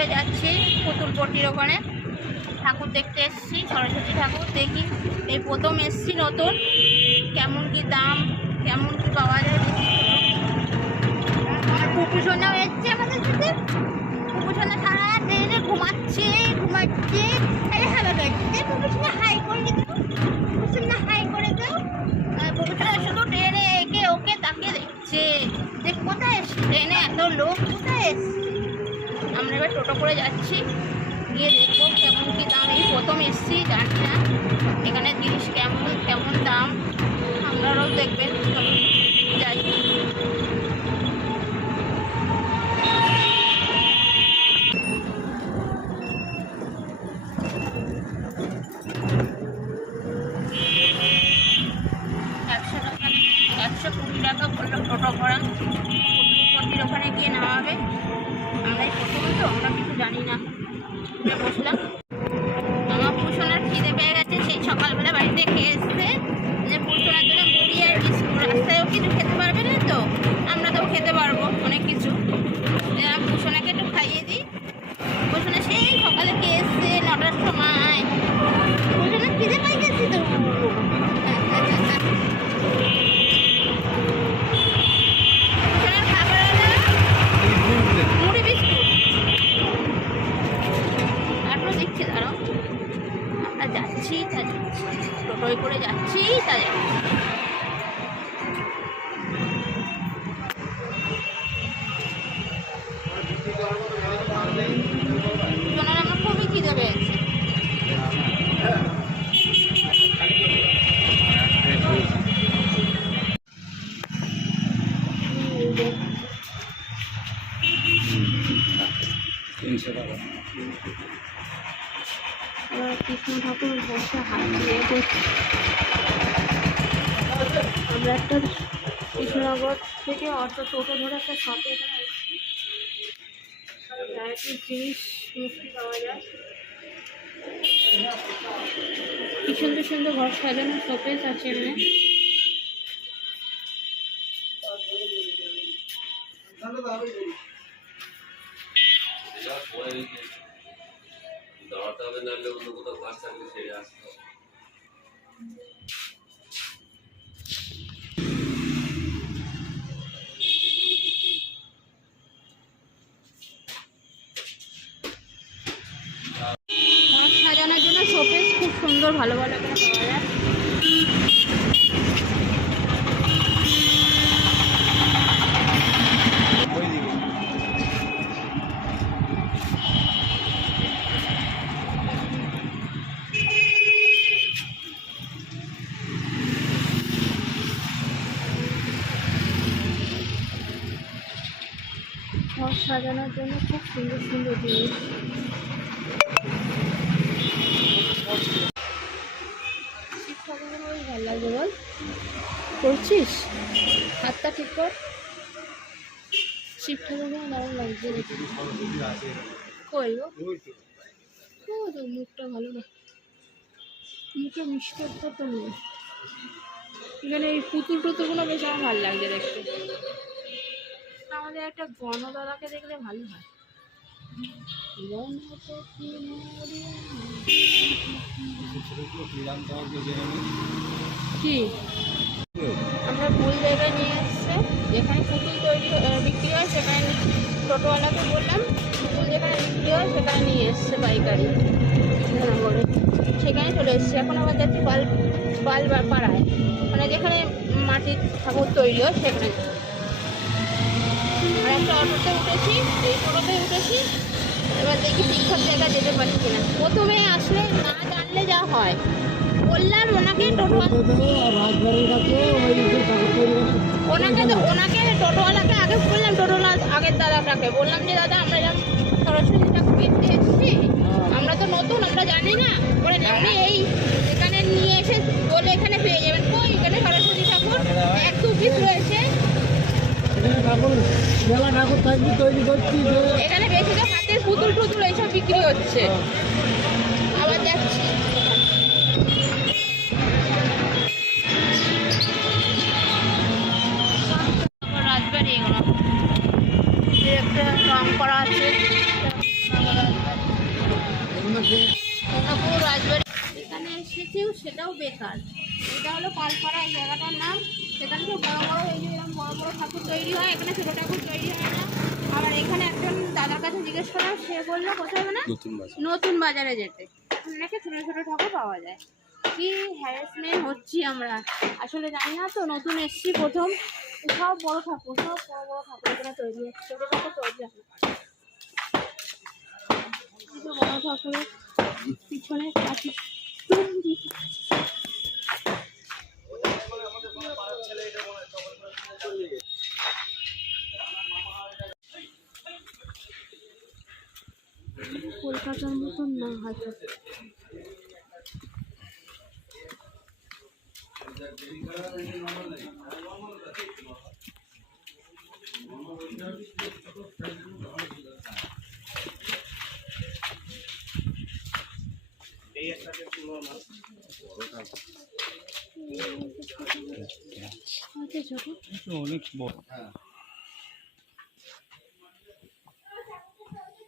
করে যাচ্ছি পুতুল পট্টির ওখানে ঠাকুর দেখতে এসেছি, সরস্বতী ঠাকুর। দেখি, এই প্রথম এসছি নতুন। কেমন কি দাম, কেমন কি পাওয়া যায় করে যাচ্ছি। গিয়ে দেখব কেমন কি দাম। এই প্রথম এসছি, জানি না এখানে জিনিস কেমন কেমন দাম। আপনারাও দেখবেন যাই। একশো কুড়ি টাকা টোটো ভাড়া। পুটুলিপট্টির ওখানে গিয়ে নামাবে। আমরা প্রথম আমরা কিছু জানি না। বসলাম। যাচ্ছি তা যাচ্ছি টোটোয় করে যাচ্ছি তা যাচ্ছি ঠাকুর বসে হাত দিয়ে করছি আমরা একটা কৃষ্ণনগর থেকে অটো টোটো ধরে একটা শপে ভ্যারাইটির জিনিস মুক্তি পাওয়া যায় কি সুন্দর সুন্দর ঘর সাজানো শোকেস আছে এমনি অন্য কোথাও ঘর থাকলে আসতে। হবে সাজানোর জন্য শোকেস খুব সুন্দর ভালো ভালো জন্য খুব সুন্দর সুন্দর জিনিস। ভালো লাগবে বল। করছিস? হাতটা ঠিক কর। শিব ঠাকুরকে দারুণ লাগছে কই ও তো মুখটা ভালো না। মুখে মিষ্টি তো নেই। এখানে এই পুতুল টুতুলগুলো বেশ আমার ভালো লাগছে দেখতে। আমাদের একটা গণদাদাকে দেখলে ভালো হয়। কি? আমরা ভুল জায়গায় নিয়ে এসছে। যেখানে পুতুল তৈরি বিক্রি হয় সেখানে টোটোওয়ালাকে বললাম পুতুল যেখানে বিক্রি হয় সেখানে নিয়ে এসছে পাইকারি। করে সেখানে চলে এসছে। এখন আবার যাচ্ছি বাল বাল পাড়ায় মানে যেখানে মাটির ঠাকুর তৈরি হয় সেখানে। অটোতে উঠেছি টোটোতে উঠেছি। এবার দেখি ঠিকঠাক জায়গায় যেতে পারি কিনা। প্রথমে আসলে না জানলে যা হয়। বললাম, ওনাকে ওনাকে তো, ওনাকে টোটোওয়ালাকে আগে বললাম, টোটোওয়ালা আগের দাদাটাকে। বললাম যে, দাদা, আমরা যেমন সরস্বতী ঠাকুর কিনতে আমরা তো নতুন, আমরা জানি না। বলে আপনি এই এখানে নিয়ে এসে মেলা ঠাকুর থাকবি তৈরি করছি এখানে বেশি তো হাতের পুতুল টুতুল এইসব বিক্রি হচ্ছে। আবার দেখছি। রাজবাড়ি একটা রং করা আছে। রাজবাড়ি। এখানে সেটাও বেকার। এটা হলো পালপাড়া এই জায়গাটার নাম। সেখানে তো বড় বড় এই যে এরকম বড় বড় ঠাকুর তৈরি হয় এখানে ছোটো ঠাকুর তৈরি হয় না। আবার এখানে একজন দাদার কাছে জিজ্ঞেস করলাম সে বলল কোথায় মানে? নতুন বাজারে। যেতে। নাকি ছোটো ছোটো ঠাকুর পাওয়া যায়। কি হ্যারাসমেন্ট হচ্ছি আমরা? আসলে জানি না তো নতুন এসছি প্রথম। সব বড় ঠাকুর সব বড় বড় ঠাকুর এখানে তৈরি হচ্ছে ছোটো ঠাকুর তৈরি হয়। বড় ঠাকুরের পিছনে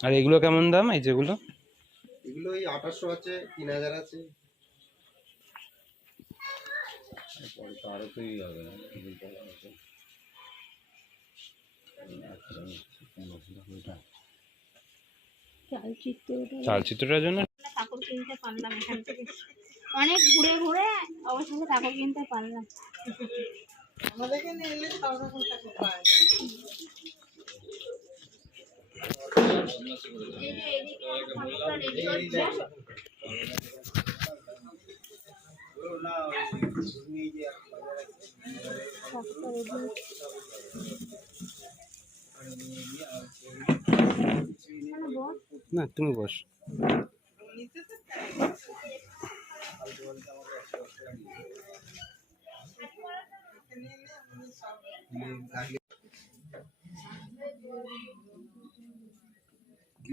আর এগুলো কেমন দাম? এই যেগুলো? এগুলো ওই আঠাশশো আছে তিন হাজার আছে। পরে তো তৈরি হবে চালচিত্রটার জন্য? কিনতে পারলাম এখান থেকে। অনেক ঘুরে ঘুরে অবশেষে ঠাকুর কিনতে পারলাম। হচ্ছে। ঠাকুরটা ready হচ্ছে। এখানে বস। না তুমি বস।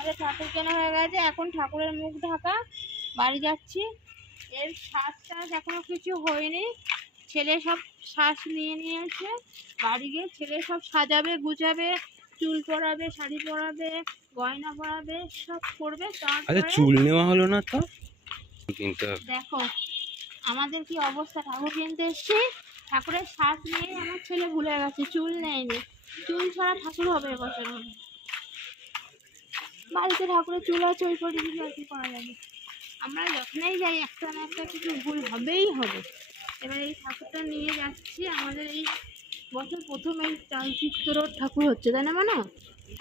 আমাদের ঠাকুর কেনা হয়ে গেছে এখন ঠাকুরের মুখ ঢাকা বাড়ি যাচ্ছি। এর শ্বাস টাস এখনও কিছু হয়নি। ছেলে সব শ্বাস নিয়ে নিয়েছে বাড়ি গিয়ে ছেলে সব সাজাবে গুজাবে চুল পরাবে শাড়ি পরাবে গয়না পরাবে সব করবে আচ্ছা তারপরে চুল নেওয়া হলো না তো? কিনতে দেখো আমাদের কি অবস্থা? ঠাকুর কিনতে এসছি ঠাকুরের শ্বাস নিয়ে আমার ছেলে ভুলে গেছে চুল নেয়নি। চুল ছাড়া ঠাকুর হবে এবছর হবে। বাড়িতে ঠাকুরের চুল আছে, ওই কিছু আর কি করা যাবে। আমরা যখনই যাই, একটা না একটা কিছু ভুল হবেই হবে। এবার এই ঠাকুরটা নিয়ে যাচ্ছি, আমাদের এই বছর প্রথম এই চালচিত্র ঠাকুর হচ্ছে, তাই না মানে?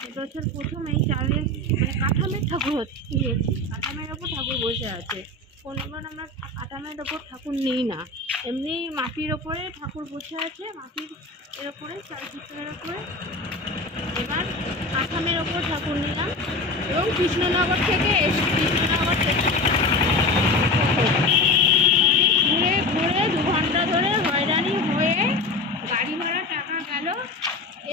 এবছর প্রথম এই চালের মানে কাঠামের ঠাকুর নিয়েছি। কাঠামের ওপর ঠাকুর বসে আছে। কোনোবার আমরা কাঠামের ওপর ঠাকুর নিই না। এমনি মাটির ওপরে ঠাকুর বসে আছে, মাটির এর ওপরে, চালচিত্রের ওপরে। কাঠামের ওপর ঠাকুর নিলাম। এবং কৃষ্ণনগর থেকে এসে কৃষ্ণনগর থেকে ঘুরে ঘুরে দু ঘণ্টা ধরে হয়রানি হয়ে গাড়ি ভাড়া টাকা গেল।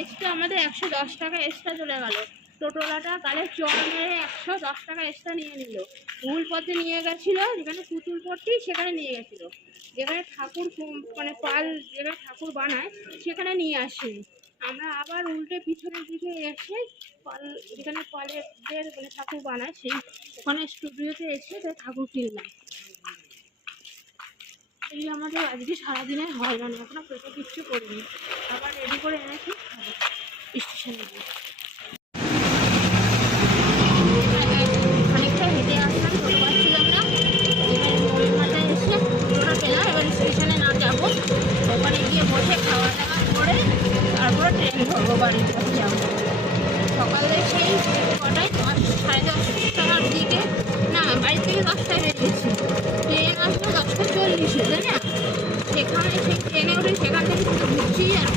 এক্সট্রা আমাদের একশো দশ টাকা এক্সট্রা চলে গেল। টোটোলাটা কালে চড় মেরে একশো দশ টাকা এক্সট্রা নিয়ে নিল। ভুল পথে নিয়ে গেছিল, যেখানে পুতুল পট্টি সেখানে নিয়ে গেছিল। যেখানে ঠাকুর মানে পাল যেখানে ঠাকুর বানায়, সেখানে নিয়ে আসেনি। আমরা আবার উল্টে পিছনের দিকে এসে কল যেখানে কলেজের মানে ঠাকুর বানায় সেই ওখানে স্টুডিওতে এসে তাই ঠাকুর কিনলাম এই আমাদের আজকে সারাদিনে হয় মানে এখনও পেটে কিছু করিনি। আবার রেডি করে এনেছি, স্টেশনে গিয়ে খানিকটা হেঁটে আসলাম টোটো পাচ্ছিলাম না এবার মৌলমাতে এসে টোটোটা পেলাম এবার স্টেশনে না যাব ওখানে গিয়ে বসে খাওয়া দাওয়া করে তারপরে ট্রেন ধরবো বাড়িতে যাব সকালে সেই কটায় দশ সাড়ে দশটার দিকে, না, বাড়ি থেকে দশটায় বেরিয়েছি। ট্রেন আসলো দশটা চল্লিশে, তাই না? সেখানে সেই ট্রেনে উঠে সেখান থেকে শুধু ঘুরছি আর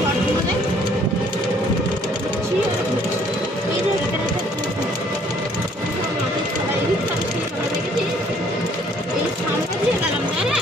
ঘরগুলোতে ঘুরছি আর ঘুরছি। এই যে এই সামনে দিয়ে গেলাম, তাই না?